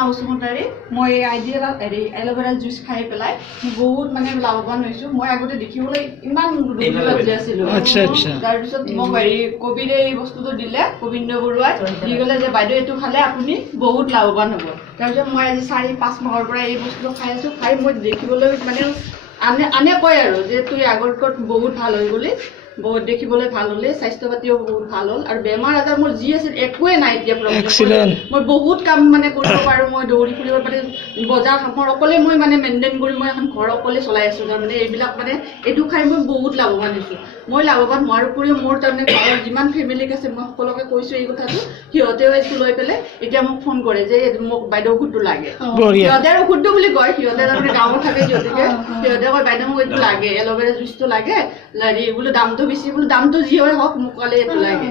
ৰত্না বসুমতাৰী মই ideal aloe vera juice খাই পেলাই বহুত মানে লাভৱান হৈছোঁ মই আগতে দেখিবলৈ ইমান ৰোগী আছিলোঁ তাৰপিছত মোক কবিৰে এই বস্তুটো দিলে গোবিন্দ বৰুৱাই দি গ'লে যে বাইদেউ এইটো খালে আপুনি বহুত লাভৱান হ'ব তাৰপিছত মই আজি 4-5 মাহৰ পৰা এই বস্তুটো খাই আছোঁ খাই মই দেখিবলৈ মানে আনে কয় আৰু যে তুই আগতকৈ বহুত ভাল হৈ গ'লি বহুত দেখিবলৈ ভাল হ'লে স্বাস্থ্য পাতিও বহুত ভাল হ'ল আৰু বেমাৰ আজাৰ মোৰ যি আছিল একোৱে নাই এতিয়া মই বহুত কাম মানে কৰিব পাৰোঁ মই দৌৰি ফুৰিব পাৰি বজাৰ কামৰ অকলে মই মানে মেইনটেইন কৰি মই এখন ঘৰ অকলে চলাই আছোঁ তাৰমানে এইবিলাক মানে এইটো খাই মই বহুত লাভৱান হৈছোঁ মই লাভৱান হোৱাৰ উপৰিও মোৰ তাৰমানে ঘৰৰ যিমান ফেমিলিক আছে মই সকলোকে কৈছোঁ এই কথাটো সিহঁতেও এইটো লৈ পেলাই এতিয়া মোক ফোন কৰে যে মোক বাইদেউ ঔষধটো লাগে সিহঁতে আৰু ঔষধটো বুলি কয় সিহঁতে তাৰমানে গাঁৱত থাকে সিহঁতে কয় বাইদেউ মোক এইটো লাগে এল'ভেৰা জুইচটো লাগে বোলো দামটো বেছি বোলো দামটো যি হয় হওক মোক ক'লে এইটো লাগে